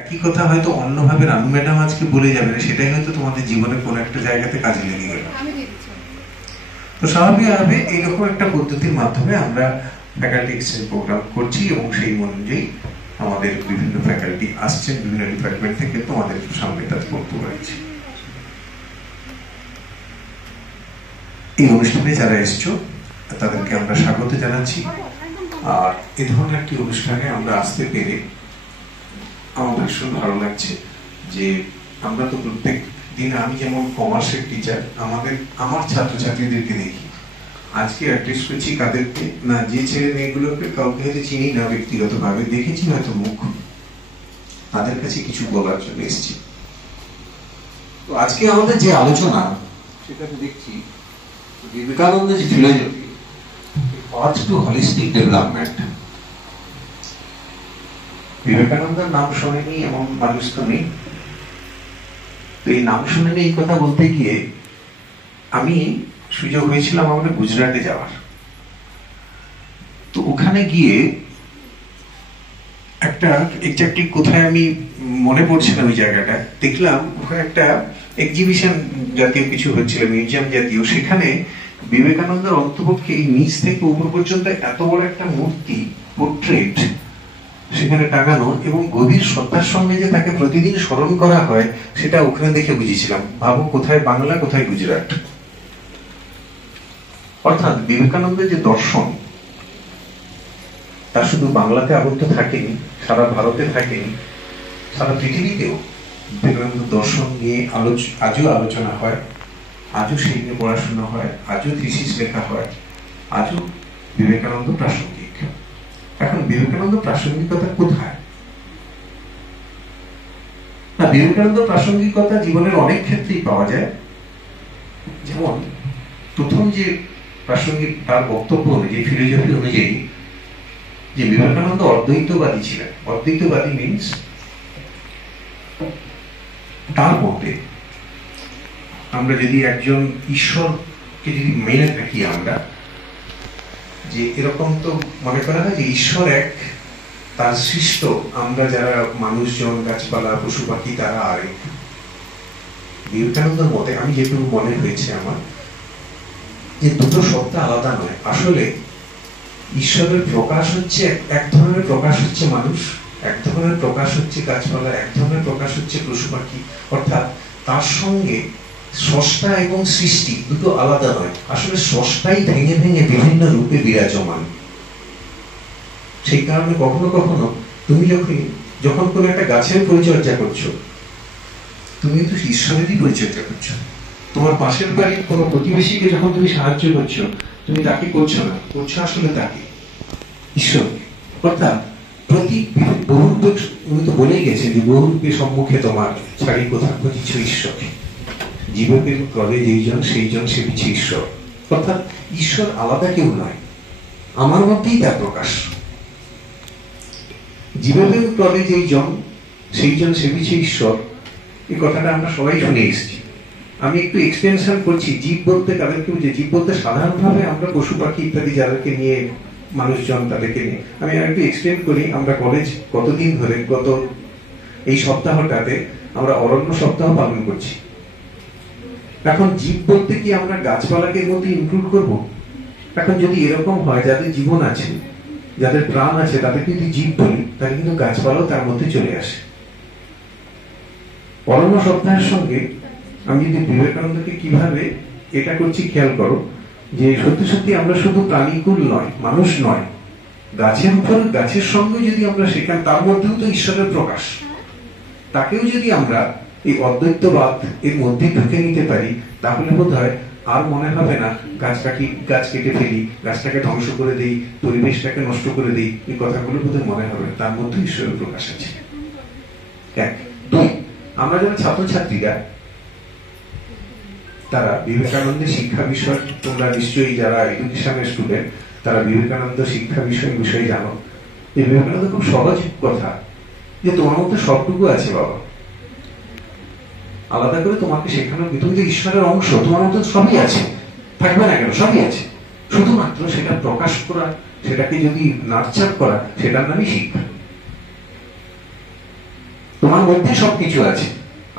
একই কথা হয়তো অন্যভাবে রানু ম্যাডাম আজকে বলে যাবেন, সেটাই হয়তো তোমাদের জীবনে কোনো একটা জায়গাতে কাজে লেগে গেল। তো স্বাভাবিকভাবে এইরকম একটা পদ্ধতির মাধ্যমে আমরা ফ্যাকাল্টি এক্সচেঞ্জ প্রোগ্রাম করছি এবং সেই অনুযায়ী আমাদের বিভিন্ন ফ্যাকাল্টি আসছেন বিভিন্ন ডিপার্টমেন্ট থেকে, তোমাদের সামনে তাদের বক্তব্য রাখছি। এই অনুষ্ঠানে যারা এসছো তাদেরকে আমরা স্বাগত জানাচ্ছি। আর এ ধরনের একটি অনুষ্ঠানে আমরা আসতে পেরে আমার ভীষণ ভালো লাগছে যে আমরা তো প্রত্যেক দিন, আমি যেমন কমার্সের টিচার, আমার ছাত্রছাত্রীদেরকে দেখি। আজকে অ্যাড্রেস করছি কাদেরকে না, যে ছেলে মেয়েগুলোকে কাউকে হয়তো চিনি না ব্যক্তিগতভাবে, দেখেছি হয়তো মুখ, তাদের কাছে কিছু বলার জন্য এসেছি। তো আজকে আমাদের যে আলোচনা সেটাতে দেখছি বিবেকানন্দ যে philosophy, path to holistic development. বিবেকানন্দের নাম শোনেনি এমন মানুষ তো নেই। তো এই নাম শুনেনি এই কথা বলতে গিয়ে আমি সুযোগ হয়েছিলাম আমাদের গুজরাটে যাওয়ার। তো ওখানে গিয়ে একটা এক্স্যাক্টলি কোথায় আমি মনে পড়ছে না ওই জায়গাটা, দেখলাম ওখানে একটা এক্সিবিশন জাতীয় কিছু হচ্ছিল, মিউজিয়াম জাতীয়। সেখানে বিবেকানন্দের অন্তপক্ষে এই নিচ থেকে উপর পর্যন্ত এত বড় একটা মূর্তি, পোর্ট্রেট সেখানে টাঙানো, এবং গভীর শ্রদ্ধার সঙ্গে যে তাকে প্রতিদিন স্মরণ করা হয় সেটা ওখানে দেখে বুঝেছিলাম। ভাবো কোথায় বাংলা, কোথায় গুজরাট। অর্থাৎ বিবেকানন্দের যে দর্শন তা শুধু বাংলাতে আবদ্ধ থাকেনি, সারা ভারতে থাকেনি, সারা পৃথিবীতেও বিবেকানন্দ দর্শন নিয়ে আজও আলোচনা হয়, আজও সেই নিয়ে পড়াশোনা হয়, আজও থিসিস লেখা হয়, আজও বিবেকানন্দ প্রাসঙ্গিক। এখন বিবেকানন্দ প্রাসঙ্গিকতা কোথায়? না, বিবেকানন্দ প্রাসঙ্গিকতা জীবনের অনেক ক্ষেত্রেই পাওয়া যায়। যেমন প্রথম যে প্রাসঙ্গিক তার বক্তব্য অনুযায়ী, ফিলোসফি অনুযায়ী, যে বিবেকানন্দ অদ্বৈতবাদী ছিলেন। অদ্বৈতবাদী মিনস তার মতে আমরা যদি একজন ঈশ্বরকে যদি মেনে থাকি, আমরা যে এরকম তো মনে করা হয় যে ঈশ্বর এক, তার সৃষ্ট আমরা যারা মানুষজন, গাছপালা, পশু পাখি তারা আরেক। বিবেকানন্দের মতে আমি যেটুকু মনে হয়েছে আমার, যে দুটো সত্তা আলাদা নয়। আসলে ঈশ্বরের প্রকাশ হচ্ছে এক ধরনের প্রকাশ হচ্ছে মানুষ, এক ধরনের প্রকাশ হচ্ছে গাছপালা, এক ধরনের প্রকাশ হচ্ছে পশু পাখি। অর্থাৎ তার সঙ্গে স্রষ্টা এবং সৃষ্টি দুটো আলাদা নয়। আসলে স্রষ্টাই ভেঙে ভেঙে বিভিন্ন রূপে বিরাজমান। সেই কারণে কখনো কখনো তুমি যখন কোনো একটা গাছের পরিচর্যা করছো, তুমি তো ঈশ্বরেরই পরিচর্যা করছো। তোমার পাশের বাড়ির কোনো প্রতিবেশীকে যখন তুমি সাহায্য করছো, তুমি তাকে করছো না, করছো আসলে তাকে, ঈশ্বরকে। অর্থাৎ বহুরূপে, উনি তো বলেই গেছেন যে বহুরূপে সম্মুখে তোমার ছাড়ি কোথা খুঁজিছ ঈশ্বরকে, জীবকে করে যেইজন সেইজন সেবিছে ঈশ্বর। অর্থাৎ ঈশ্বর আলাদা কেউ নয়, আমার মধ্যেই তার প্রকাশ। জীবকে করে যেইজন সেইজন সেবিছে ঈশ্বর, এই কথাটা আমরা সবাই শুনে এসেছি। আমি একটু এক্সটেনশন করছি। জীব বলতে কাদেরকে বুঝি? জীব বলতে সাধারণভাবে আমরা পশু পাখি ইত্যাদি যাদেরকে নিয়ে, মানুষজন তাদেরকে নিয়ে। আমি একটু এক্সটেন্ড করি। আমরা কলেজ কতদিন ধরে, গত এই সপ্তাহটাতে আমরা অরণ্য সপ্তাহ পালন করছি। এখন জীব বলতে কি আমরা গাছপালাকে মধ্যে ইনক্লুড করব? এখন যদি এরকম হয় যাদের জীবন আছে, যাদের প্রাণ আছে, তাদেরকে যদি জীব বলি, তাহলে কিন্তু গাছপালাও তার মধ্যে চলে আসে। অরণ্য সপ্তাহের সঙ্গে আমি যদি বিবেকানন্দকে কিভাবে এটা করছি খেয়াল করো, যে সত্যি সত্যি আমরা শুধু প্রাণীকুল নয়, মানুষ নয়, গাছের উপর, গাছের সঙ্গে যদি আমরা সেখানে, তার মধ্যেও তো ঈশ্বরের প্রকাশ, তাকেও যদি আমরা এই অদ্বৈতবাদ এর মধ্যে ঢুকে নিতে পারি, তাহলে বোধ হয় আর মনে হবে না গাছ কেটে ফেলি, গাছটাকে ধ্বংস করে দিই, পরিবেশটাকে নষ্ট করে দিই। এই কথাগুলো বোধহয় মনে হবে তার মধ্যে ঈশ্বরের প্রকাশ আছে। এক, দুই, আমরা যারা ছাত্রছাত্রীরা, তারা বিবেকানন্দের শিক্ষা বিষয়, তোমরা নিশ্চয়ই যারা এডুকেশনের স্টুডেন্ট, তারা বিবেকানন্দ শিক্ষা বিষয়ে জানো। এই বিবেকানন্দ খুব সহজ কথা, যে তোমার মধ্যে সবটুকু আছে বাবা, আলাদা করে তোমাকে শেখানো, তুমি যে ঈশ্বরের অংশ, তোমার মধ্যে সবই আছে, থাকবে না কেন, সবই আছে। শুধুমাত্র সেটা প্রকাশ করা, সেটাকে যদি নার্চার করা, সেটার নামই শিক্ষা। তোমার মধ্যে সবকিছু আছে।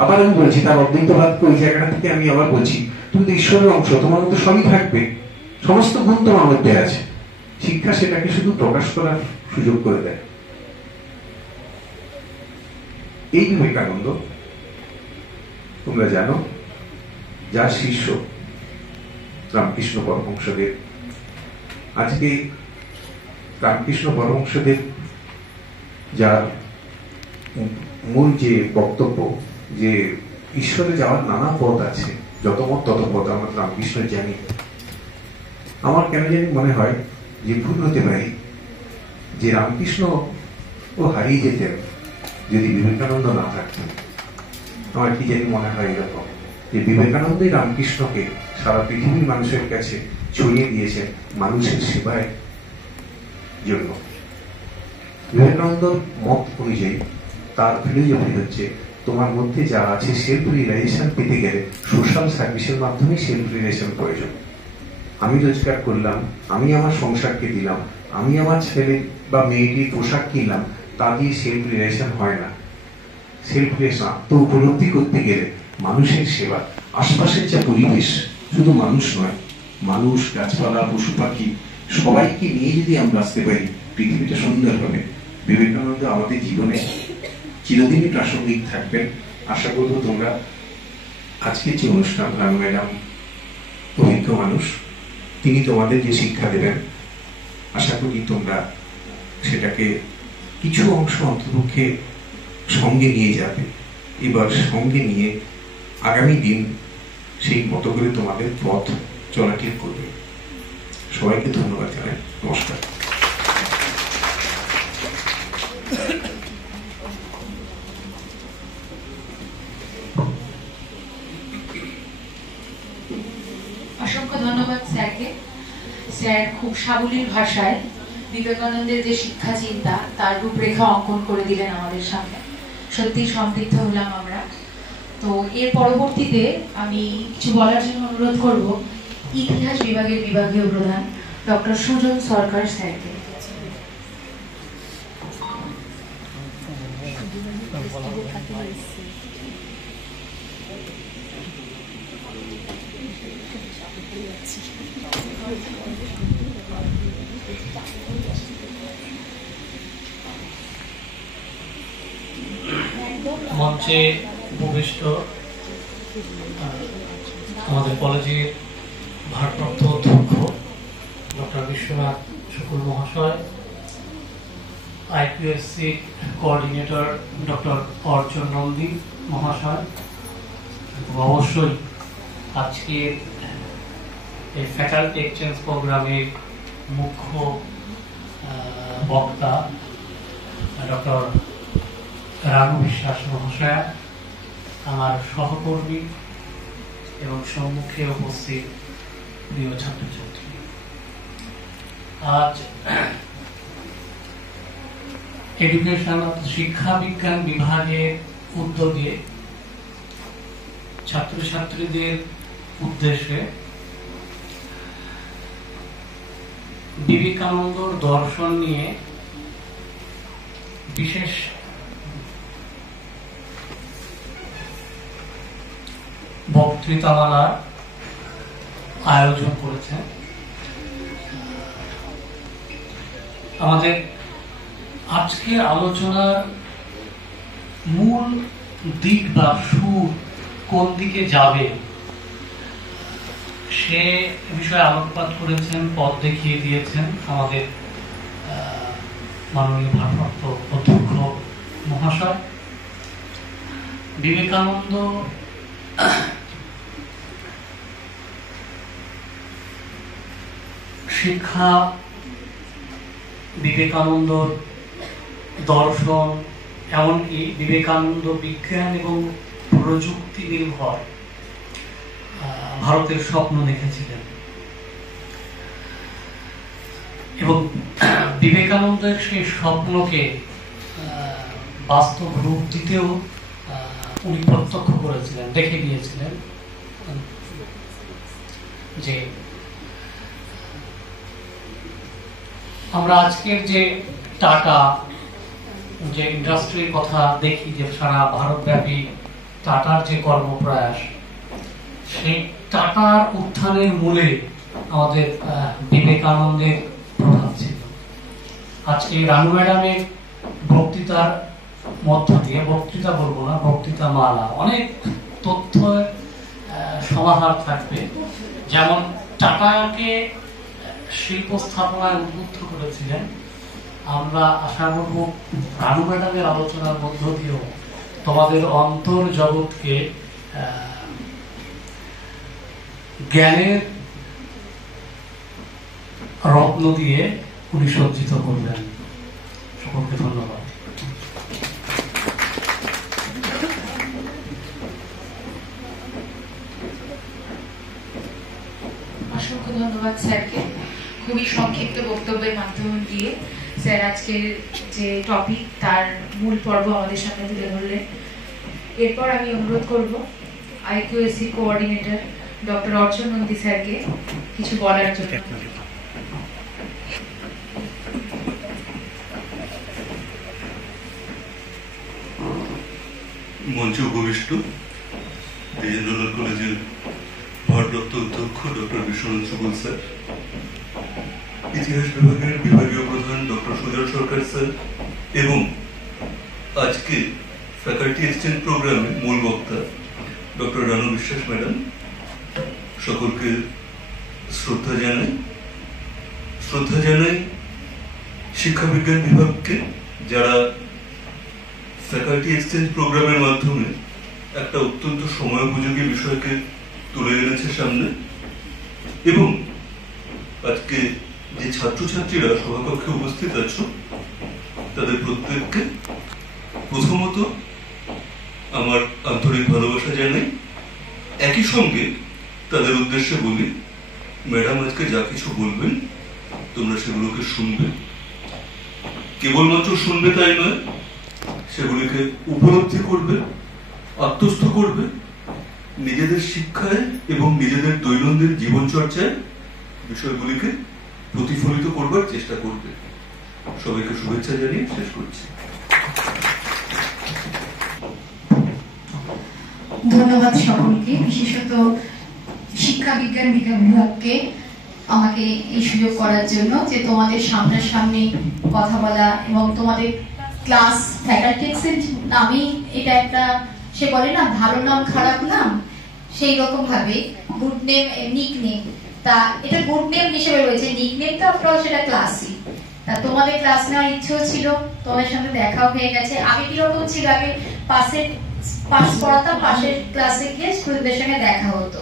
আবার আমি বলছি, তার অদ্বৈতবাদ ওই জায়গাটা থেকে আমি আবার বলছি, তুমি তো ঈশ্বরের অংশ, তোমার মধ্যে সবই থাকবে, সমস্ত গুণ তোমার মধ্যে আছে। শিক্ষা সেটাকে শুধু প্রকাশ করার সুযোগ করে দেয়। এই বিবেকানন্দ, তোমরা জানো, যার শিষ্য রামকৃষ্ণ পরমহংসদেব। আজকে রামকৃষ্ণ পরমহংসদেব যার মূল যে বক্তব্য, যে ঈশ্বরে যাওয়ার নানা পথ আছে, যত মত তত পথ আমরা রামকৃষ্ণ জানি। আমার কেন জানি মনে হয় যে ভুল হতে পারি, যে রামকৃষ্ণ ও হারিয়ে যেতেন যদি বিবেকানন্দ না থাকতেন। আমার কি জানি মনে হয় এরকম, যে বিবেকানন্দই রামকৃষ্ণকে সারা পৃথিবীর মানুষের কাছে ছড়িয়ে দিয়েছেন মানুষের সেবায় জন্য। বিবেকানন্দর মত অনুযায়ী তার ফিলোসফি হচ্ছে, তোমার মধ্যে যা আছে সেলফ রিয়েলাইজেশন পেতে গেলে সোশ্যাল সার্ভিসের মাধ্যমে সেলফ রিয়েলাইজেশন প্রয়োজন। আমি রোজগার করলাম, আমি আমার সংসারকে দিলাম, আমি আমার ছেলে বা মেয়েটির পোশাক কিনলাম, তা দিয়ে সেলফ রিয়েলাইজেশন হয় না। সেলফ রিয়েলাইজেশন আত্ম উপলব্ধি করতে গেলে মানুষের সেবা, আশপাশের যা পরিবেশ, শুধু মানুষ নয়, মানুষ, গাছপালা, পশু পাখি সবাইকে নিয়ে যদি আমরা আসতে পারি, পৃথিবীটা সুন্দর হবে। বিবেকানন্দ আমাদের জীবনে চিরদিনই প্রাসঙ্গিক থাকবেন। আশা করবো তোমরা আজকের যে অনুষ্ঠান, ম্যাডাম অভিজ্ঞ মানুষ, তিনি তোমাদের যে শিক্ষা দেবেন, আশা করি তোমরা সেটাকে কিছু অংশ অন্তপক্ষে সঙ্গে নিয়ে যাবে। এবার সঙ্গে নিয়ে আগামী দিন সেই মতো করে তোমাদের পথ চলা ঠিক করবে। সবাইকে ধন্যবাদ জানাই। নমস্কার। অসংখ্য ধন্যবাদ স্যারকে। স্যার খুব সাবলীল ভাষায় বিবেকানন্দের যে শিক্ষা চিন্তা তার রূপরেখা অঙ্কন করে দিলেন আমাদের সামনে। সত্যি সমৃদ্ধ হলাম আমরা। তো এর পরবর্তীতে আমি কিছু বলার জন্য অনুরোধ করব ইতিহাস বিভাগের বিভাগীয় প্রধান ডক্টর সুজন সরকার স্যারকে। মঞ্চে উপবিষ্ট আমাদের কলেজের ভারপ্রাপ্ত অধ্যক্ষ ডক্টর বিশ্বনাথ শুকুর মহাশয়, IPSC coordinator doctor Arjun Nandi মহাশয়, অবশ্যই আজকে এই ফ্যাকাল্টি এক্সচেঞ্জ প্রোগ্রামের মুখ্য বক্তা ডক্টর রানু বিশ্বাস মহাশয়া, আমার সহকর্মী এবং সম্মুখে উপস্থিত প্রিয় ছাত্রছাত্রী, আজ এডুকেশন শিক্ষা বিজ্ঞান বিভাগের উদ্যোগে ছাত্রছাত্রীদের উদ্দেশ্যে বিবেকানন্দর দর্শন নিয়ে বিশেষ বক্তৃতামালার আয়োজন করেছেন। আমাদের আজকের আলোচনার মূল দিক বা সুর কোন দিকে যাবে সে বিষয়ে আলোকপাত করেছেন, পথ দেখিয়ে দিয়েছেন আমাদের মাননীয় ভারপ্রাপ্ত অধ্যক্ষ মহাশয়। বিবেকানন্দ শিক্ষা, বিবেকানন্দ দর্শন, এমনকি বিবেকানন্দ বিজ্ঞান এবং প্রযুক্তি নির্ভর ভারতের স্বপ্ন দেখেছিলেন এবং বিবেকানন্দের সেই স্বপ্নকে বাস্তব রূপ দিতেও উনি প্রত্যক্ষ করেছিলেন, দেখে গিয়েছিলেন যে আমরা আজকের যে টাকা, যে ইন্ডাস্ট্রির কথা দেখি যে সারা ভারতব্যাপী টাটার যে কর্মপ্রয়াস, সেই টাটার উত্থানের মূলে আমাদের বিবেকানন্দের প্রভাব ছিল। আজকে রানু ম্যাডামের বক্তৃতার মধ্য দিয়ে, বক্তৃতা বলবো না, বক্তৃতা মালা, অনেক তথ্য সমাহার থাকবে। যেমন টাটাকে শিল্প স্থাপনায় উদ্বুদ্ধ করেছিলেন, আমরা আশা করব রানু ম্যাডামের আলোচনার মধ্য দিয়েও তোমাদের অন্তর জগৎকে জ্ঞানের রত্ন দিয়ে উনি সজ্জিত করলেন। সকলকে ধন্যবাদ। অসংখ্য ধন্যবাদ স্যারকে খুবই সংক্ষিপ্ত বক্তব্যের মাধ্যম দিয়ে স্যার আজকের যে টপিক তার মূল পর্ব আমাদের সামনে তুলে ধরলেন। এরপর আমি অনুরোধ করব আইকিউএসসি কোঅর্ডিনেটর ডক্টর অর্চন নন্দী স্যারকে কিছু বলার জন্য। মঞ্চে উপবিষ্ট দ্বিজেন্দ্রলাল কলেজের ভারপ্রাপ্ত অধ্যক্ষ ডক্টর বিশ্বনাথ সুবল স্যার, ইতিহাস বিভাগের বিভাগীয় প্রধান ডক্টর সুজন সরকার স্যার এবং আজকে ফ্যাকাল্টি এক্সচেঞ্জ প্রোগ্রামে মূল বক্তা ডক্টর রানু বিশ্বাস ম্যাডাম, সকলকে শ্রদ্ধা জানাই শিক্ষা বিজ্ঞান বিভাগকে, যারা ফ্যাকাল্টি এক্সচেঞ্জ প্রোগ্রামের মাধ্যমে একটা অত্যন্ত সময়োপযোগী বিষয়কে তুলে এনেছে সামনে, এবং আজকে যে ছাত্রছাত্রীরা সভাকক্ষে উপস্থিত আছো তাদের প্রত্যেককে প্রথমত আমার আন্তরিক ভালোবাসা জানাই। একই সঙ্গে তাদের উদ্দেশ্যে বলি, ম্যাডাম আজকে যা কিছু বলবেন তোমরা সেগুলোকে শুনবে, কেবলমাত্র শুনবে তাই নয়, সেগুলিকে উপলব্ধি করবে, আত্মস্থ করবে, নিজেদের শিক্ষায় এবং নিজেদের দৈনন্দিন জীবনচর্চায় বিষয়গুলিকে প্রতিফলিত করবার চেষ্টা করবে। সবাইকে শুভেচ্ছা জানিয়ে শেষ করছি। ধন্যবাদ সকলকে, বিশেষত শিক্ষা বিজ্ঞান বিভাগকে আমাকে এই সুযোগ করার জন্য, যে তোমাদের সামনাসামনি কথা বলা এবং তোমাদের ক্লাস ফ্যাকাল্টি এক্সচেঞ্জ নামই এটা একটা, সে বলে না ভালো নাম খারাপ নাম, সেই রকম ভাবে গুড নেম নিক নেম, তা এটা গুড নেম হিসেবে রয়েছে, নিক নেম তো আপনারা সেটা ক্লাসই। তা তোমাদের ক্লাস নেওয়ার ইচ্ছেও ছিল, তোমাদের সাথে দেখাও হয়ে গেছে। আগে কিরকম ছিল, আগে পাস পড়াতাম, পাশের ক্লাসে গিয়ে স্টুডেন্টদের সঙ্গে দেখা হতো,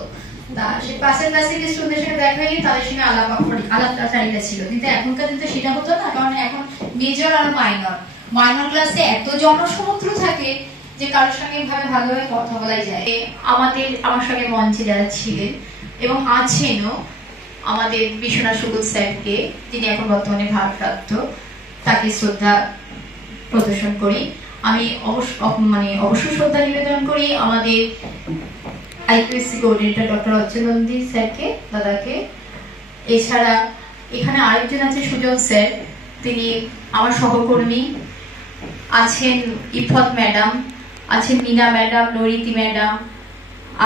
তা সে পাশের ক্লাসে গিয়ে স্টুডেন্টদের সঙ্গে দেখা হয়ে তাদের সঙ্গে আলাপচারিতা ছিল। কিন্তু এখনকার দিনে সেটা হতো না, কারণ এখন মেজর আর মাইনর ক্লাসে এত জনসমুদ্র থাকে যে কারোর সঙ্গে ভালোভাবে কথা বলাই যায়। আমার সঙ্গে মঞ্চে যারা ছিলেন এবং আছেনও, আমাদের বিশ্বনাথ সুবল স্যারকে, যিনি এখন বর্তমানে ভারপ্রাপ্ত, তাকে শ্রদ্ধা প্রদর্শন করি। আমি অবশ্যই শ্রদ্ধা নিবেদন করি আমাদের আইকিউএসসি কোঅর্ডিনেটর ডক্টর অর্চন নন্দী স্যারকে, দাদাকে। এছাড়া এখানে আরেকজন আছে সুজন স্যার, তিনি আমার সহকর্মী, আছেন ইফত ম্যাডাম, আছেন মিনা ম্যাডাম, নরিতি ম্যাডাম,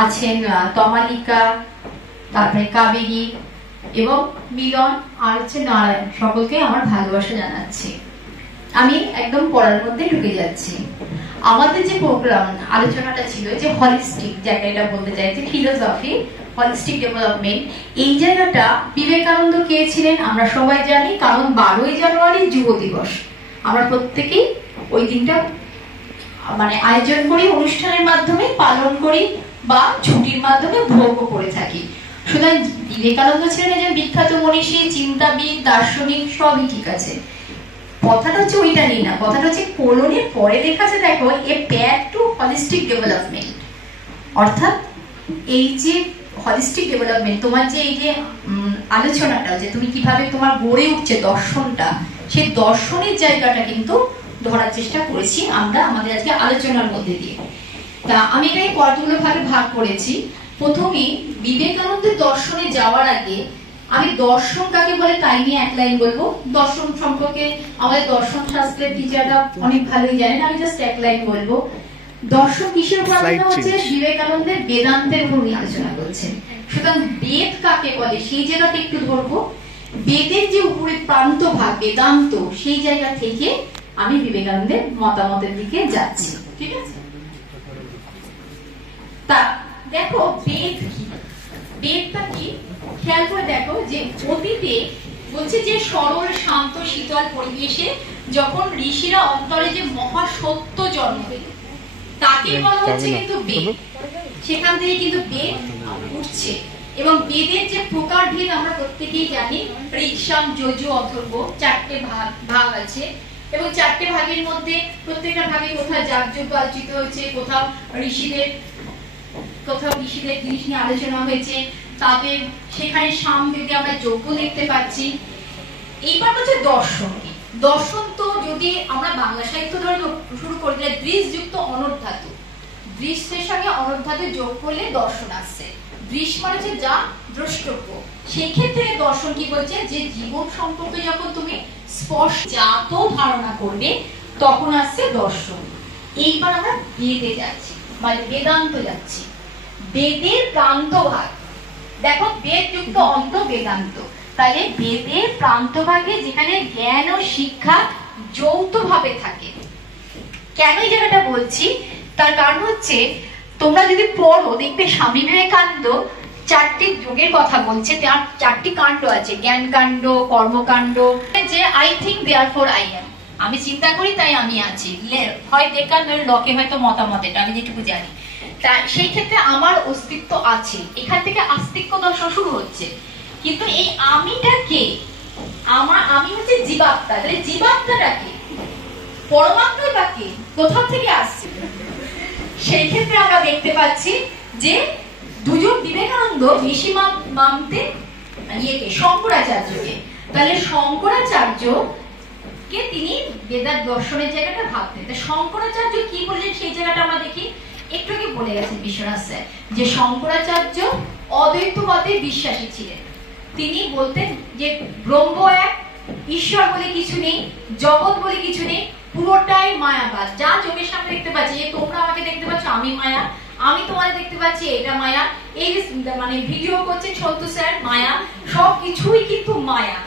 আছেন তমালিকা, তারপরে কাবেরী এবং মিলন, আর হচ্ছে নারায়ণ। সকলকে আমার ভালোবাসা জানাচ্ছি। আমি একদম পড়ার মধ্যে ঢুকে যাচ্ছি। আমাদের যে প্রোগ্রাম আলোচনাটা ছিল, যে হলিস্টিক, যাকে এটা বলতে চাই যে ফিলোসফি, হলিস্টিক ডেভেলপমেন্ট, এই জায়গাটা বিবেকানন্দ কে ছিলেন আমরা সবাই জানি, কারণ 12ই জানুয়ারি যুব দিবস আমরা প্রত্যেকেই ওই দিনটা আয়োজন করি, অনুষ্ঠানের মাধ্যমে পালন করি বা ছুটির মাধ্যমে ভোগ করে থাকি। সুতরাং বিবেকানন্দ ছিলেন একজন বিখ্যাত মনীষী, চিন্তাবিদ, দার্শনিক, সবই ঠিক আছে। কথাটা হচ্ছে ওইটা নিয়ে না, কথাটা হচ্ছে কোলনের পরে লেখা আছে, দেখো, এ প্যাথ টু হলিস্টিক ডেভেলপমেন্ট। অর্থাৎ এই যে হলিস্টিক ডেভেলপমেন্ট, তোমার যে এই যে আলোচনাটা, যে তুমি কিভাবে তোমার গড়ে উঠছে দর্শনটা, সেই দর্শনের জায়গাটা কিন্তু ধরার চেষ্টা করেছি আমরা আমাদের আজকে আলোচনার মধ্যে দিয়ে। তা আমি এটাই কতগুলো ভাগে ভাগ করেছি। প্রথমেই বিবেকানন্দের দর্শনে যাওয়ার আগে আমি দর্শন কাকে বলে তাই নিয়ে এক লাইন বলবো। দর্শন সম্পর্কে আমাদের দর্শন শাস্ত্রের টিচাররা অনেক ভালোই জানেন, আমি জাস্ট এক লাইন বলবো। দর্শন কিসের উপর আলোচনা হচ্ছে? বিবেকানন্দের বেদান্তের উপর উনি আলোচনা করছেন। সুতরাং বেদ কাকে বলে সেই জায়গাটা একটু ধরবো। বেদের যে উপরে প্রান্ত ভাগ বেদান্ত, সেই জায়গা থেকে আমি বিবেকানন্দের মতামতের দিকে যাচ্ছি, ঠিক আছে? তা দেখো বেদ কি, বেদটা কি খেয়াল করে দেখো। যে অতীতে বলছে যে সরল শান্ত শীতল পরিবেশে যখন ঋষিরা অন্তরে যে মহা সত্য জন্ম দিল, তাকে বলা হচ্ছে কিন্তু বেদ। সেখান থেকে কিন্তু বেদ উঠছে। এবং বেদের যে প্রকারভেদ আমরা প্রত্যেকেই জানি, ঋক্সাম, যজু, অথর্ব, 4টে ভাগ আছে। এবং 4টে ভাগের মধ্যে প্রত্যেকটা ভাগে কোথাও যাগযজ্ঞ আলোচিত হয়েছে, কোথাও ঋষিদের জিনিস নিয়ে আলোচনা হয়েছে। তাদের সেখানে সামবেদে আমরা যজ্ঞ দেখতে পাচ্ছি। এইবার হচ্ছে দর্শন কি? দর্শন তো যদি আমরা বাংলা সাহিত্য ধরে শুরু করে দিলে দৃশ্যযুক্ত অনর্ধাতু, দৃশ্যের সঙ্গে অনর্ধাতু যোগ করলে দর্শন আসছে। দৃশ্য মানে হচ্ছে যা দ্রষ্টব্য। সেই ক্ষেত্রে দর্শন কি বলছে? যে জীবন সম্পর্কে যখন তুমি স্পষ্টজাত ধারণা করবে তখন আসছে দর্শন। এইবার আমরা বেদে যাচ্ছি, মানে বেদান্ত যাচ্ছি। বেদের প্রান্তভাগ দেখো, বেদ যুক্ত অন্ত বেদান্ত। তাহলে বেদের প্রান্তভাগে যেখানে জ্ঞান ও শিক্ষা যৌথভাবে থাকে। কেন এই জায়গাটা বলছি? তার কারণ হচ্ছে তোমরা যদি পড়ো দেখবে স্বামী বিবেকানন্দ 4টি যুগের কথা বলছে। তার 4টি কাণ্ড আছে, জ্ঞান কাণ্ড, কর্মকাণ্ড। যে I think therefore I am, আমি চিন্তা করি তাই আমি আছি, হয় দেখান লকে হয়তো মতামত, এটা আমি যেটুকু জানি। তা সেই ক্ষেত্রে আমার অস্তিত্ব আছে। এখান থেকে আস্তিক্য দর্শন শুরু হচ্ছে। কিন্তু এই আমিটা কে? আমি হচ্ছে জীবাত্মা। তাহলে জীবাত্মাটা কে? পরমাত্মা বা কে? কোথা থেকে আসছে? সেই ক্ষেত্রে আমরা দেখতে পাচ্ছি যে দুজন বিবেকানন্দ বেশি মানতে শঙ্করাচার্যকে। তাহলে শঙ্করাচার্য কে তিনি বেদার দর্শনের জায়গাটা ভাবতেন। শঙ্করাচার্য কি বললেন সেই জায়গাটা আমরা দেখি। একটু আগে বলে গেছেন বিশ্বনাথ স্যার যে শঙ্করাচার্য অদ্বৈতবাদে বিশ্বাসী ছিলেন। তিনি বলতেন যে ব্রহ্ম এক, ঈশ্বর বলে কিছু নেই, জগৎ বলে কিছু নেই, পুরোটাই মায়াবাদ। যা চোখের সামনে দেখতে পাচ্ছি, তোমরা আমাকে দেখতে পাচ্ছ আমি মায়া, আমি তোমাদের দেখতে পাচ্ছি এটা মায়া, এই মানে ভিডিও করছে সন্তু স্যার মায়া, সবকিছুই কিন্তু মায়া,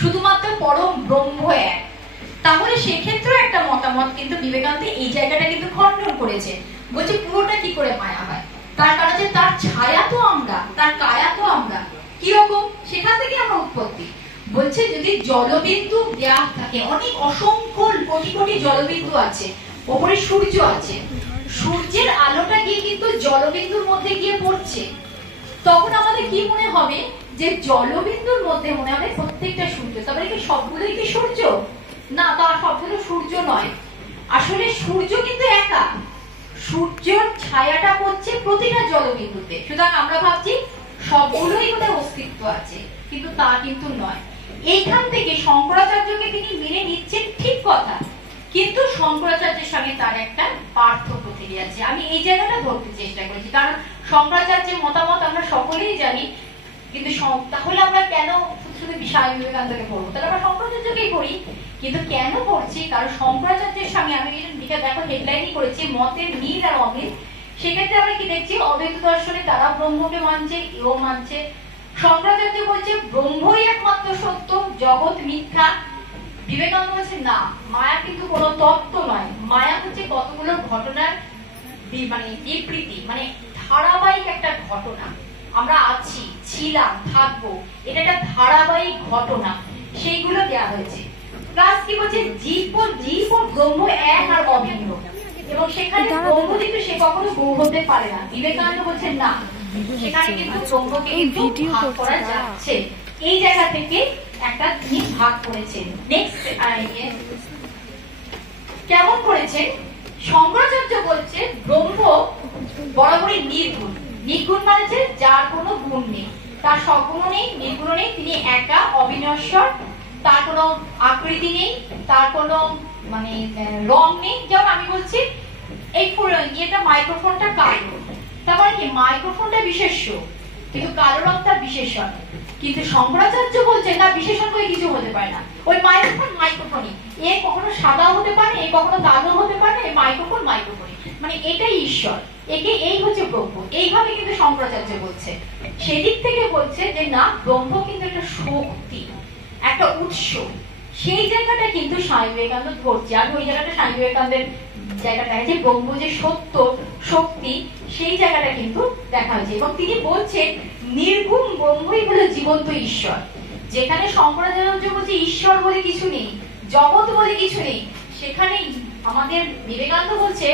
শুধুমাত্র পরম ব্রহ্ম এক। তাহলে সেক্ষেত্রে একটা মতামত কিন্তু বিবেকানন্দ এই জায়গাটা কিন্তু খণ্ডন করেছে। বলছে পুরোটা কি করে মায়া হয়? তার কারণ হচ্ছে তার ছায়া তো আমরা, তার কায়া তো আমরা। কিরকম? সেখান থেকে আমরা উৎপত্তি। বলছে যদি জলবিন্দু দেয়া থাকে, অনেক অসংখ্য কোটি কোটি জলবিন্দু আছে, ওপরে সূর্য আছে, সূর্যের আলোটা গিয়ে কিন্তু জলবিন্দুর মধ্যে গিয়ে পড়ছে, তখন আমাদের কি মনে হবে? যে জলবিন্দুর মধ্যে মনে হবে প্রত্যেকটা সূর্য। তবে কি সবগুলোই কি সূর্য? না, তার সবগুলো সূর্য নয়। আসলে সূর্য কিন্তু একা, সূর্যের ছায়াটা পড়ছে প্রতিটা জলবিন্দুতে। সুতরাং আমরা ভাবছি সবগুলোই কোথায় অস্তিত্ব আছে, কিন্তু তা কিন্তু নয়। এইখান থেকে শঙ্করাচার্যকে তিনি মেনে নিচ্ছেন, ঠিক কথা, কিন্তু শঙ্করাচার্যের সঙ্গে তার একটা পার্থক্য থেকে আছে। আমি এই জায়গাটা ধরতে চেষ্টা করেছি, কারণ শঙ্করাচার্যের মতামত আমরা সকলেই জানি। কিন্তু তাহলে আমরা কেন শুধু স্বামী বিবেকানন্দকে পড়বো? তাহলে আমরা শঙ্করাচার্যকেই পড়ি। কিন্তু কেন পড়ছি? কারণ শঙ্করাচার্যের সঙ্গে আমি দেখো হেডলাইনই করেছি মতের মিল আর অমিল। সেক্ষেত্রে আমরা কি দেখছি? অদ্বৈত দর্শনে তারা ব্রহ্মকে মানছে, এও মানছে। শঙ্করাচার্য বলছে ব্রহ্মই একমাত্র সত্য, জগৎ মিথ্যা। বিবেকানন্দ বলছে না, মায়া কিন্তু কোনো তত্ত্ব নয়, মায়া হচ্ছে কতগুলো ঘটনার মানে বিবৃতি, মানে ধারাবাহিক একটা ঘটনা। আমরা আছি, ছিলাম, থাকবো, এটা একটা ধারাবাহিক ঘটনা, সেইগুলো দেওয়া হয়েছে। প্লাস কি বলছে? জীব ও ব্রহ্ম এক আর অভিন্ন, এবং সেখানে ব্রহ্ম কিন্তু সে কখনো গৌ হতে পারে না। বিবেকানন্দ বলছেন না, সেখানে কিন্তু ব্রহ্মকে কিন্তু ভাগ করা যাচ্ছে। এই জায়গা থেকে একটা তিনি ভাগ করেছেন। নেক্সট কেমন করেছেন? শঙ্করাচার্য বলছে ব্রহ্ম বরাবরই নির্গুণ। নির্গুণ মানে যার কোনো গুণ নেই, তার সগুণ নেই, নির্গুণ নেই, তিনি একা অবিনশ্বর, তার কোনো আকৃতি নেই, তার কোনো মানে রং নেই। যেমন আমি বলছি এই ইয়েটা মাইক্রোফোনটা কালো, তারপরে কি মাইক্রোফোনটা বিশেষ্য, কিন্তু কালো রং তার বিশেষণ। কিন্তু শঙ্করাচার্য বলছেন না, বিশেষণ করে কিছু হতে পারে না, ওই মাইক্রোফোনই, এ কখনো সাদা হতে পারে, এ কখনো কালো হতে পারে, মাইক্রোফোনই, মানে এটাই ঈশ্বর, একে এই হচ্ছে ব্রহ্ম। এইভাবে কিন্তু শঙ্করাচার্য বলছে। সেদিক থেকে বলছে যে না, ব্রহ্ম কিন্তু একটা শক্তি, একটা উৎস। সেই জায়গাটা কিন্তু স্বামী বিবেকানন্দ ধরছে। আর ওই জায়গাটা স্বামী বিবেকানন্দের জায়গাটা আছে, ব্রহ্ম যে সত্য শক্তি, সেই জায়গাটা কিন্তু দেখা হয়েছে। এবং তিনি বলছেন নির্গুণ ব্রহ্মই হলো জীবন্ত ঈশ্বর। যেখানে শঙ্করাচার্য বলছে ঈশ্বর বলে কিছু নেই, জগৎ বলে কিছু নেই, সেখানে আমাদের বিবেকানন্দ বলছে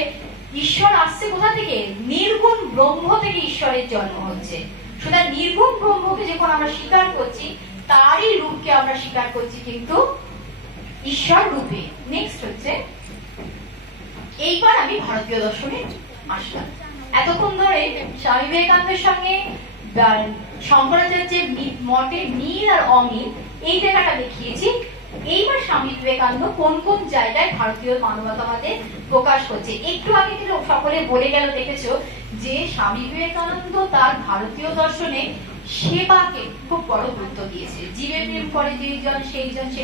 ঈশ্বর আসছে কোথা থেকে? নির্গুণ ব্রহ্ম থেকে ঈশ্বরের জন্ম হচ্ছে। সুতরাং নির্গুণ ব্রহ্মকে যখন আমরা স্বীকার করছি, তারই রূপকে আমরা স্বীকার করছি কিন্তু ঈশ্বর রূপে। নেক্সট হচ্ছে, এইবার আমি ভারতীয় দর্শনে আসলাম। এতক্ষণ ধরে স্বামী বিবেকানন্দের সঙ্গে শঙ্করাচার্যের মঠে মিল আর অমিল এই জায়গাটা দেখিয়েছি। এইবার স্বামী বিবেকানন্দ কোন কোন জায়গায় ভারতীয় মানবতাবাদে প্রকাশ করছে একটু আগে কিন্তু সকলে বলে গেল, দেখেছো যে স্বামী বিবেকানন্দ তার ভারতীয় দর্শনে সেবাকে খুব বড় গুরুত্ব দিয়েছে। জীবে প্রেম করে যেইজন সেইজন সে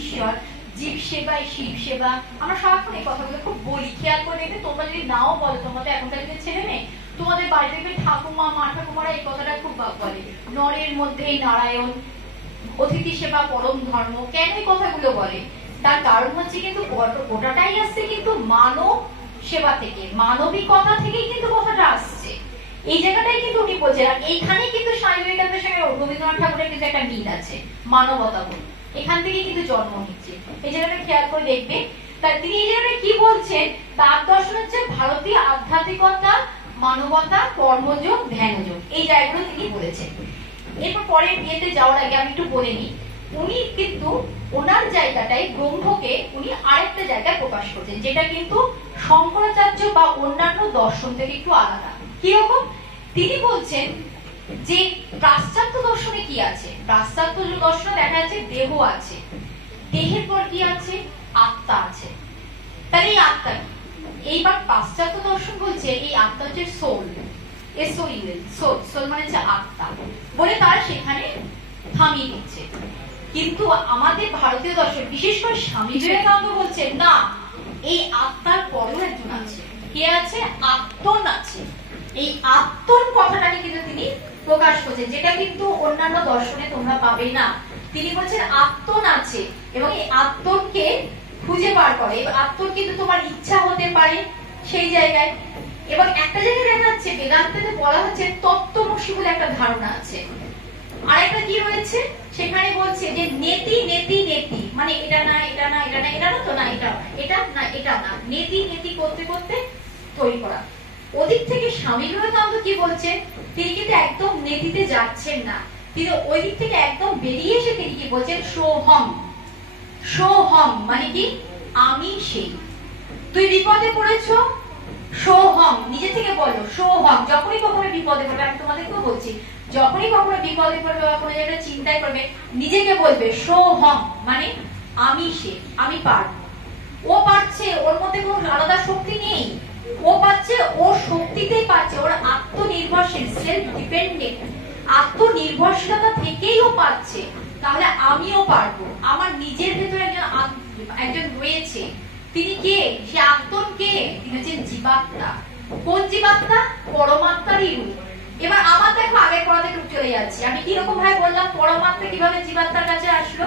ঈশ্বর, জীব সেবায় শিব সেবা। আমরা সারাক্ষণ এই কথাগুলো খুব বলি, খেয়াল করে দেখবে। তোমরা যদি নাও বলো, তোমাদের এখনকার দিনের ছেলে মেয়ে, তোমাদের বাড়িতে দেখবে ঠাকুমা মা ঠাকুমারা এই কথাটা খুব বলে, নরের মধ্যেই নারায়ণ, অতিথি সেবা পরম ধর্ম। কেন এই কথাগুলো বলে? তার কারণ হচ্ছে কিন্তু গোটাটাই আসছে কিন্তু মানব সেবা থেকে, মানবিকতা থেকেই কিন্তু কথাটা আসছে। এই জায়গাটাই কিন্তু উনি বলছেন। আর এইখানেই কিন্তু স্বামী বিবেকানন্দের সঙ্গে রবীন্দ্রনাথ ঠাকুরের কিন্তু একটা মিল আছে, মানবতা বলে। এখান থেকে কিন্তু জন্ম নিচ্ছে। এই জায়গাটা খেয়াল করে দেখবে। তাই তিনি এই জায়গাটা কি বলছেন, তার দর্শন হচ্ছে ভারতীয় আধ্যাত্মিকতা, মানবতা, কর্মযোগ, ধ্যানযোগ, এই জায়গাগুলো তিনি বলেছেন। এরপর পরের বিয়েতে যাওয়ার আগে আমি একটু বলে নিই, উনি কিন্তু ওনার জায়গাটাই ব্রহ্মকে উনি আরেকটা জায়গায় প্রকাশ করছেন, যেটা কিন্তু শঙ্করাচার্য বা অন্যান্য দর্শন থেকে একটু আলাদা। কিরকম? তিনি বলছেন যে পাশ্চাত্য দর্শনে কি আছে? পাশ্চাত্য দর্শনে দেখা যাচ্ছে দেহ আছে, দেহের পর কি আছে? আত্মা আছে। তাহলে এই আত্মা কি? এইবার পাশ্চাত্য দর্শন বলছে এই আত্মা হচ্ছে সোল, সোল, সোল মানে হচ্ছে আত্মা বলে তারা সেখানে থামিয়ে দিচ্ছে। কিন্তু আমাদের ভারতীয় দর্শন, বিশেষ করে স্বামী বিবেকানন্দ বলছেন না, এই আত্মার পরেও একজন আছে। কে আছে? আত্মন আছে। এই আত্মন কথাটাকে কিন্তু তিনি প্রকাশ করছেন, যেটা কিন্তু অন্যান্য দর্শনে তোমরা পাবে না। তিনি বলছেন আত্মন আছে এবং এই আত্মনকে খুঁজে বার করে। আত্মন কিন্তু তোমার ইচ্ছা হতে পারে সেই জায়গায়। এবং একটা জায়গায় দেখা যাচ্ছে বেদান্তে বলা হচ্ছে তত্ত্বমসি বলে একটা ধারণা আছে। আর একটা কি রয়েছে সেখানে বলছে যে নেতি নেতি নেতি, মানে এটা না এটা না এটা না এটা না তো না এটা না এটা না এটা না, নেতি নেতি করতে করতে তৈরি করা। ওদিক থেকে স্বামী বিবেকানন্দ কি বলছেন, তিনি কিন্তু একদম নেতিতে যাচ্ছেন না, তিনি ওই দিক থেকে একদম বেরিয়ে এসে তিনি কি বলছেন, সোহম। সোহম মানে কি? আমি সেই। তুই বিপদে পড়েছ, সোহম, নিজে থেকে বলো সোহম। যখনই কখনো বিপদে পড়বে, আমি তোমাদেরকেও বলছি, যখনই কখনো বিপদে পড়বে বা কোনো জায়গায় চিন্তায় করবে, নিজেকে বলবে সোহম, মানে আমি সে, আমি পারবো। ও পারছে, ওর মধ্যে কোনো আলাদা শক্তি নেই, ও পাচ্ছে, ও শক্তিতেই পাচ্ছে, ওর আত্মনির্ভরশীল, সেলফ ডিপেন্ডেন্ট, আত্মনির্ভরশীলতা থেকেই ও পাচ্ছে। তাহলে আমিও পারবো। আমার নিজের ভেতরে একজন রয়েছে, তিনি কে? সে আত্মন কে? তিনি হচ্ছেন জীবাত্মা। কোন জীবাত্মা? পরমাত্মারই রূপ। এবার আমার দেখো আগের পড়াতে একটু চলে যাচ্ছি, আমি কিরকম ভাবে বললাম পরমাত্মা কিভাবে জীবাত্মার কাছে আসলো।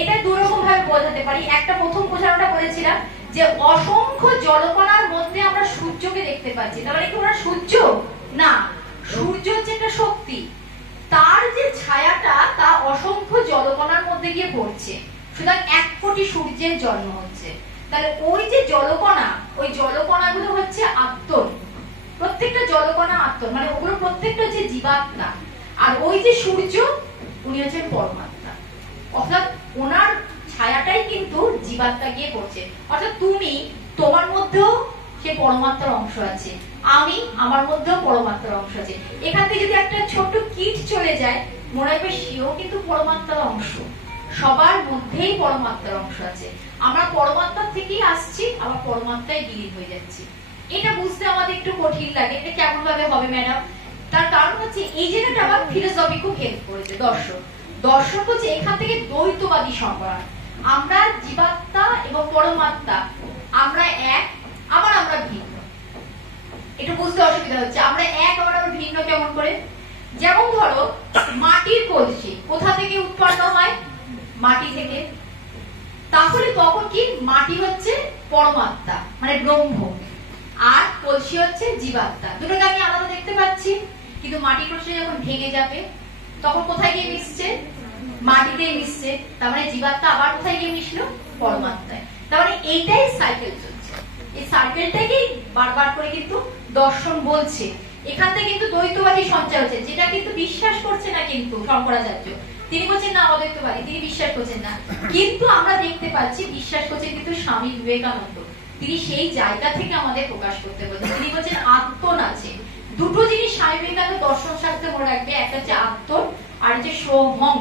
এটা দুরকম ভাবে বোঝাতে পারি। একটা প্রথম বোঝানোটা বলেছিলাম যে অসংখ্য জলকণার মধ্যে আমরা সূর্যকে দেখতে পাচ্ছি, তাহলে কি ওরা সূর্য না? সূর্য হচ্ছে একটা শক্তি, তার যে ছায়াটা তা অসংখ্য জলকণার মধ্যে গিয়ে পড়ছে। সুতরাং 1 কোটি সূর্যের জন্ম হচ্ছে। তাহলে ওই যে জলকণা, ওই জলকণাগুলো হচ্ছে আত্মন, প্রত্যেকটা জলকণা আত্মন, মানে ওগুলো প্রত্যেকটা হচ্ছে জীবাত্মা। আর ওই যে সূর্য, উনি হচ্ছেন পরমাত্মা। অর্থাৎ ওনার ছায়াটাই কিন্তু জীবাত্মা গিয়ে পড়ছে। অর্থাৎ তুমি, তোমার মধ্যেও সে পরমাত্মার অংশ আছে, আমি, আমার মধ্যেও পরমাত্মার অংশ আছে। এখান থেকে যদি একটা ছোট্ট কিট চলে যায়, মনে হবে সেও কিন্তু পরমাত্মার অংশ। সবার মধ্যেই পরমাত্মার অংশ আছে। আমরা পরমাত্মার থেকেই আসছি, আবার পরমাত্মায় বিলীন হয়ে যাচ্ছি। এটা বুঝতে আমাদের একটু কঠিন লাগে। এটা কেমন ভাবে হবে ম্যাডাম? তার কারণ হচ্ছে এই জায়গাটা আবার ফিলোসফি খুব হেল্প করেছে। দর্শন হচ্ছে এখান থেকে দ্বৈতবাদী সংজ্ঞা, আমরা জীবাত্মা এবং পরমাত্মা, আমরা এক আবার আমরা ভিন্ন। একটু বুঝতে অসুবিধা হচ্ছে, আমরা এক আবার আমরা ভিন্ন কেমন করে? যেমন ধরো মাটির কলসি কোথা থেকে উৎপন্ন হয়? মাটি থেকে। তাহলে তখন কি মাটি হচ্ছে পরমাত্মা মানে ব্রহ্ম, আর কলসি হচ্ছে জীবাত্মা। দুটোকে আমি আলাদা দেখতে পাচ্ছি, কিন্তু মাটির কলসি যখন ভেঙে যাবে তখন কোথায় গিয়ে মিশছে? মাটিতে মিশছে। তার মানে জীবাত্মা আবার কোথায় গিয়ে মিশলো? পরমাত্মায়। তার মানে এইটাই সাইকেল চলছে। এই সাইকেলটাকেই বারবার করে কিন্তু দর্শন বলছে। এখান থেকে কিন্তু দ্বৈতবাদী সঞ্চার হচ্ছে, যেটা কিন্তু বিশ্বাস করছে না কিন্তু শঙ্করাচার্য। তিনি বলছেন না অদ্বৈতবাদী, তিনি বিশ্বাস করছেন না। কিন্তু আমরা দেখতে পাচ্ছি বিশ্বাস করছেন কিন্তু স্বামী বিবেকানন্দ। তিনি সেই জায়গা থেকে আমাদের প্রকাশ করতে বলছেন। তিনি বলছেন আত্মন আছে। দুটো জিনিস স্বামী বিবেকানন্দ দর্শন শাস্ত্রে মনে রাখবে, একটা হচ্ছে আত্মন আর হচ্ছে সোহং,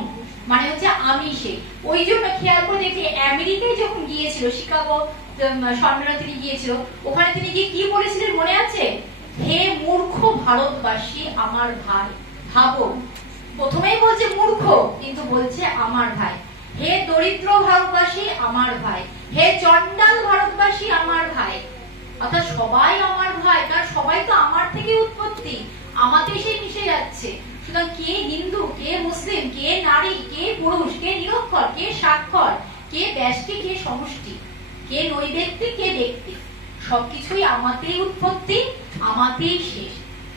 মানে হচ্ছে আমি সে। ওই জন্য খেয়াল করে দেখি আমেরিকায় যখন গিয়েছিল, শিকাগো সম্মেলন তিনি গিয়েছিল, ওখানে তিনি গিয়ে কি বলেছিলেন মনে আছে? হে মূর্খ ভারতবাসী আমার ভাই। ভাবো, প্রথমেই বলছে মূর্খ, কিন্তু বলছে আমার ভাই। হে দরিদ্র ভারতবাসী আমার ভাই, হে চন্ডাল ভারতবাসী আমার ভাই। অর্থাৎ সবাই আমার ভাই, কারণ সবাই তো আমার থেকে উৎপত্তি, আমাতে এসে মিশে যাচ্ছে। সুতরাং কে হিন্দু, কে মুসলিম, কে নারী, কে পুরুষ, কে নিরক্ষর, কে স্বাক্ষর, কে ব্যষ্টি, কে সমষ্টি, কে নৈবেদ্যিক, কে ব্যক্তি, সবকিছুই আমাতেই উৎপত্তি, আমাতেই শেষ।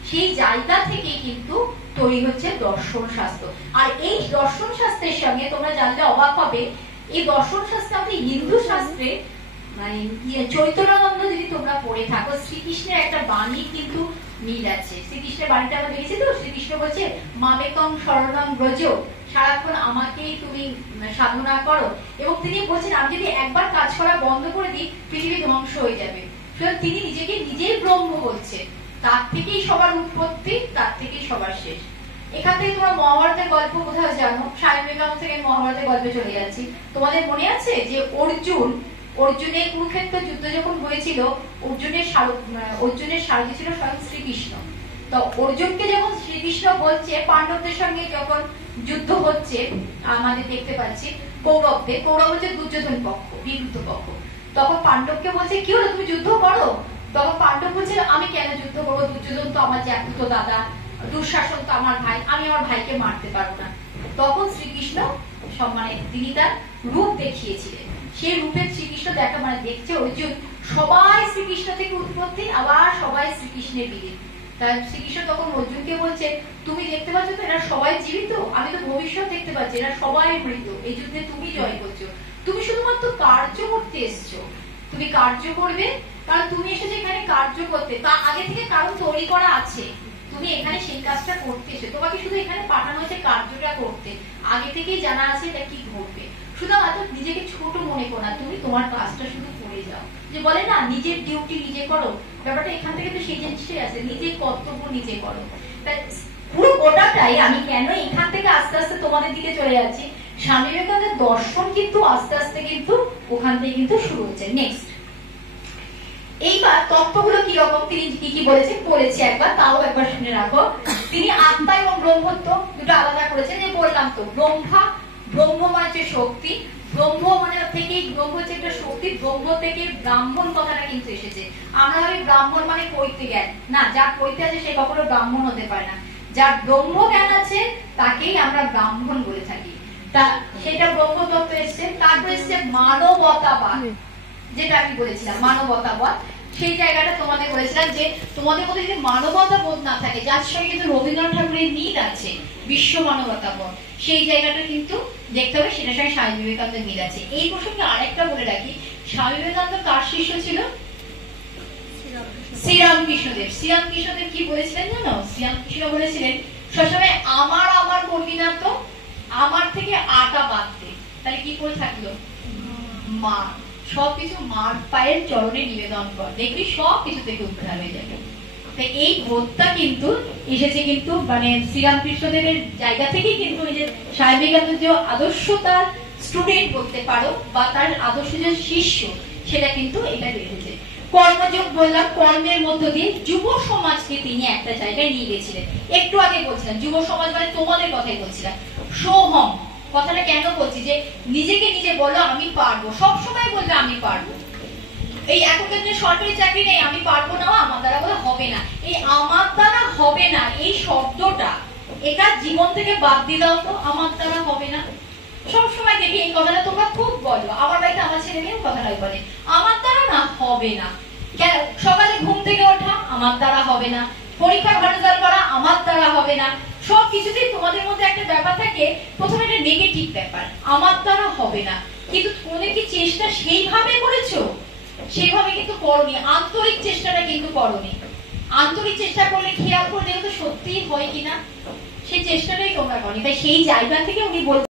সেই জায়গা থেকে কিন্তু তৈরি হচ্ছে দর্শন শাস্ত্র। আর এই দর্শন শাস্ত্রের সঙ্গে তোমরা জানলে অবাক হবে, এই দর্শন শাস্ত্রে আমাদের হিন্দু শাস্ত্রে মানে চৈতন্যানন্দ যদি তোমরা পড়ে থাকো, শ্রীকৃষ্ণের একটা বাণী কিন্তু মিল আছে। শ্রীকৃষ্ণের বাণীটা আমরা দেখেছি তো, শ্রীকৃষ্ণ বলছে মামেকং শরণং ব্রজ, সারাক্ষণ আমাকেই তুমি সাধনা করো। এবং তিনি বলছেন আমি যদি একবার কাজ করা বন্ধ করে দিই পৃথিবী ধ্বংস হয়ে যাবে। সুতরাং তিনি নিজেকে নিজেই ব্রহ্ম বলছেন। তার থেকেই সবার উৎপত্তি, তার থেকেই সবার শেষ। এখান থেকে তোমরা মহাভারতের গল্প কোথাও জানো? স্বামী বিবেকানন্দ থেকে মহাভারতের গল্পে চলে যাচ্ছি। তোমাদের মনে আছে যে অর্জুনের কুরুক্ষেত্র যুদ্ধ যখন হয়েছিল, অর্জুনের সারথি ছিল স্বয়ং শ্রীকৃষ্ণ। তো অর্জুনকে যখন শ্রীকৃষ্ণ বলছে পাণ্ডবদের সঙ্গে যখন যুদ্ধ হচ্ছে, আমাদের দেখতে পাচ্ছি কৌরব হচ্ছে দুর্যোধন পক্ষ, বিরুদ্ধ পক্ষ। তখন পাণ্ডবকে বলছে কি হলো, তুমি যুদ্ধ করো। তখন পাণ্ডব বলছে আমি কেন যুদ্ধ করবো, দুর্যোধন তো আমার জ্যাঠতো দাদা, দুঃশাসন তো আমার ভাই, আমি আমার ভাইকে মারতে পারবো না। তখন শ্রীকৃষ্ণ সম্মানে তিনি তার রূপ দেখিয়েছিলেন। সেই রূপে শ্রীকৃষ্ণ দেখা মানে দেখছে অর্জুন সবাই শ্রীকৃষ্ণ থেকে উৎপত্তি, আবার সবাই শ্রীকৃষ্ণের বিলীন। তাই শ্রীকৃষ্ণ তখন অর্জুনকে বলছে তুমি দেখতে পাচ্ছ তো এরা সবাই জীবিত, আমি তো ভবিষ্যৎ দেখতে পাচ্ছি, এরা সবাই মৃত, এই যুদ্ধে তুমি জয় করছো, তুমি শুধুমাত্র কার্য করতে এসছো, তুমি কার্য করবে, কারণ তুমি এসেছো এখানে কার্য করতে, তা আগে থেকে কারণ তৈরি করা আছে, তুমি এখানে সেই কাজটা করতে এসে, তোমাকে শুধু এখানে পাঠানো হয়েছে কার্যটা করতে, আগে থেকেই জানা আছে এটা কি ঘটবে। শুধুমাত্র নিজেকে ছোট মনে করো না, তুমি তোমার কাজটা শুধু করে যাও। যে বলে না নিজের ডিউটি নিজে করো, ব্যাপারটা এখান থেকে তো সেই জিনিসটাই আছে, নিজের কর্তব্য নিজে করো। তাই পুরো গোটাটাই আমি কেন এখান থেকে আস্তে আস্তে তোমাদের দিকে চলে যাচ্ছি, স্বামী বিবেকানন্দের দর্শন কিন্তু আস্তে আস্তে কিন্তু ওখান থেকে কিন্তু শুরু হচ্ছে। নেক্সট এইবার তত্ত্বগুলো কি রকম, তিনি কি কি বলেছেন বলেছি একবার, তাও একবার শুনে রাখো। তিনি আত্মা এবং ব্রহ্মত্ব দুটো আলাদা করেছেন। যে বললাম তো ব্রহ্ম মানে হচ্ছে শক্তি, ব্রহ্ম মানে থেকে ব্রহ্ম হচ্ছে একটা শক্তি, ব্রহ্ম থেকে ব্রাহ্মণ কথাটা কিন্তু এসেছে। আমরা ভাবি ব্রাহ্মণ মানে পৈতে জ্ঞান, না, যার পৈতে আছে সে কখনো ব্রাহ্মণ হতে পারে না। যার ব্রহ্ম জ্ঞান আছে তাকেই আমরা ব্রাহ্মণ বলে থাকি। তা সেটা ব্রহ্মতত্ত্ব এসছে। তারপর এসছে মানবতাবাদ, যেটা আমি বলেছিলাম মানবতাবাদ। সেই জায়গাটা তোমাদের বলেছিলাম যে তোমাদের মধ্যে যদি মানবতা বোধ না থাকে, যার সঙ্গে কিন্তু রবীন্দ্রনাথ ঠাকুরের মিল আছে, বিশ্ব মানবতাবোধ, সেই জায়গাটা কিন্তু দেখতে হবে, সেটার সঙ্গে স্বামী বিবেকানন্দের মিল আছে। এই প্রসঙ্গে আরেকটা বলে রাখি, স্বামী বিবেকানন্দ কার শিষ্য ছিল? শ্রীরামকৃষ্ণদেব। শ্রীরামকৃষ্ণদেব কি বলেছিলেন জানো? শ্রীরামকৃষ্ণ বলেছিলেন সবসময় আমার করবি না তো, আমার থেকে আটা বাদ দে। তাহলে কি করে থাকলো? মা, সবকিছু মার পায়ের চরণে নিবেদন কর, দেখবি সবকিছু থেকে উদ্ধার হয়ে যাবে। এই বোধটা কিন্তু এসেছে কিন্তু মানে শ্রীরামকৃষ্ণদেবের জায়গা থেকেই কিন্তু এই যে স্বামী বিবেকানন্দ যে আদর্শ তার স্টুডেন্ট বলতে পারো বা তার আদর্শ যে শিষ্য, সেটা কিন্তু এটা বেরিয়েছে। কর্মযোগ বললাম, কর্মের মধ্য দিয়ে যুব সমাজকে তিনি একটা জায়গায় নিয়ে গেছিলেন। একটু আগে বলছিলাম যুব সমাজ মানে তোমাদের কথাই বলছিলাম। সোহম কথাটা কেন বলছি, যে নিজেকে নিজে বলো আমি পারবো, সবসময় বলবে আমি পারবো। এই এখনকার যে সরকারি চাকরি নেই, আমি পারবো না, আমার দ্বারা বলে হবে না, এই আমার দ্বারা হবে না এই শব্দটা এটা জীবন থেকে বাদ দিয়ে দাও তো। আমার দ্বারা হবে না, সবসময় দেখি এই কথাটা তোমরা খুব বলো। আমার বাড়িতে আমার ছেলে মেয়েও কথাটাই বলে আমার দ্বারা না হবে না। কেন? সকালে ঘুম থেকে ওঠা আমার দ্বারা হবে না, পরীক্ষার ভালো রেজাল্ট করা আমার দ্বারা হবে না। সব কিছুতেই তোমাদের মধ্যে একটা ব্যাপার থাকে, প্রথমে একটা নেগেটিভ ব্যাপার, আমার দ্বারা হবে না। কিন্তু তোমাদের কি চেষ্টা সেইভাবে করেছো? সেইভাবে কিন্তু করনি, আন্তরিক চেষ্টাটা কিন্তু করনি। আন্তরিক চেষ্টা করলে খেয়াল করে দেখো তো সত্যিই হয় কিনা, সেই চেষ্টাটাই তোমরা করনি। তাই সেই জায়গা থেকে উনি বলতে